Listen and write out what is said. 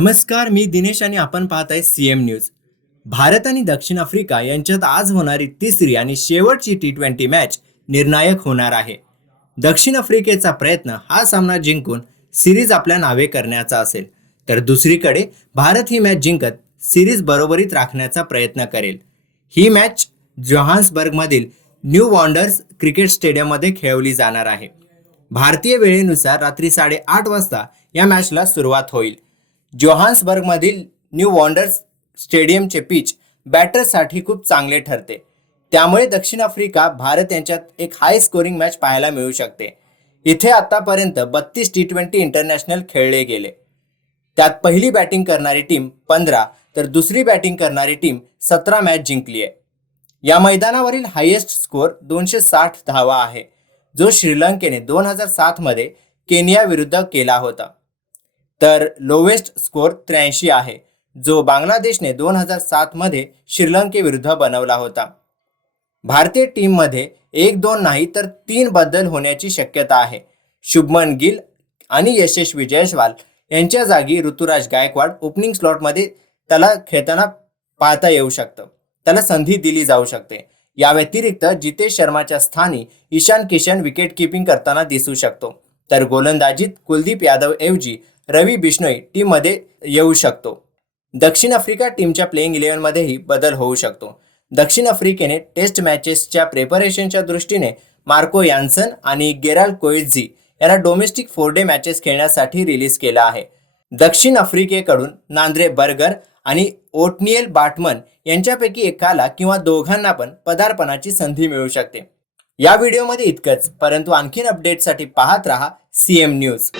नमस्कार, मी दिनेश आणि आपण पाहत आहे सीएम न्यूज. भारत आणि दक्षिण आफ्रिका यांच्यात आज होणारी तिसरी आणि शेवटची T20 मॅच निर्णायक होणार आहे. दक्षिण आफ्रिकेचा प्रयत्न हा सामना जिंकून सिरीज आपल्या नावे करण्याचा असेल, तर दुसरीकडे भारत ही मॅच जिंकत सिरीज बरोबरीत राखण्याचा प्रयत्न करेल. ही मॅच जोहान्सबर्गमधील न्यू वॉन्डर्स क्रिकेट स्टेडियममध्ये खेळवली जाणार आहे. भारतीय वेळेनुसार रात्री 8:30 वाजता या मॅचला सुरुवात होईल. जोहान्सबर्गमधील न्यू वॉन्डर्स स्टेडियमचे पिच बॅटर्ससाठी खूप चांगले ठरते. त्यामुळे दक्षिण आफ्रिका भारत यांच्यात एक हाय स्कोरिंग मॅच पाहायला मिळू शकते. इथे आतापर्यंत 32 T20 इंटरनॅशनल खेळले गेले. त्यात पहिली बॅटिंग करणारी टीम 15 तर दुसरी बॅटिंग करणारी टीम 17 मॅच जिंकली आहे. या मैदानावरील हायेस्ट स्कोर 260 धावा आहे, जो श्रीलंकेने 2007 मध्ये केनिया विरुद्ध केला होता. तर लोवेस्ट स्कोर 83 आहे, जो बांगलादेशने 2007 मध्ये श्रीलंकेविरुद्ध बनवला होता. भारतीय टीममध्ये 1-2 नाही तर 3 बदल होण्याची शक्यता आहे. शुभमन गिल आणि यशस्वी जयस्वाल यांच्या जागी ऋतुराज गायकवाड ओपनिंग स्लॉटमध्ये त्याला खेळताना पाहता येऊ शकतं. त्याला संधी दिली जाऊ शकते. या व्यतिरिक्त जितेश शर्माच्या स्थानी ईशान किशन विकेट किपिंग करताना दिसू शकतो. तर गोलंदाजीत कुलदीप यादव ऐवजी रवी बिश्नोई टीममध्ये येऊ शकतो. दक्षिण आफ्रिका टीमच्या प्लेइंग 11मध्येही बदल होऊ शकतो. दक्षिण आफ्रिकेने टेस्ट मॅचेसच्या प्रिपरेशनच्या दृष्टीने मार्को यान्सन आणि गेराल्ड कोएट्झी यांना डोमेस्टिक 4 डे मॅचेस खेळण्यासाठी रिलीज केला आहे. दक्षिण आफ्रिकेकडून नांद्रे बर्गर आणि ओटनियल बाटमन यांच्यापैकी एकाला किंवा दोघांना पण पदार्पणाची संधी मिळू शकते. या व्हिडिओमध्ये इतकंच, परंतु आणखीन अपडेटसाठी पाहत रहा सीएम न्यूज.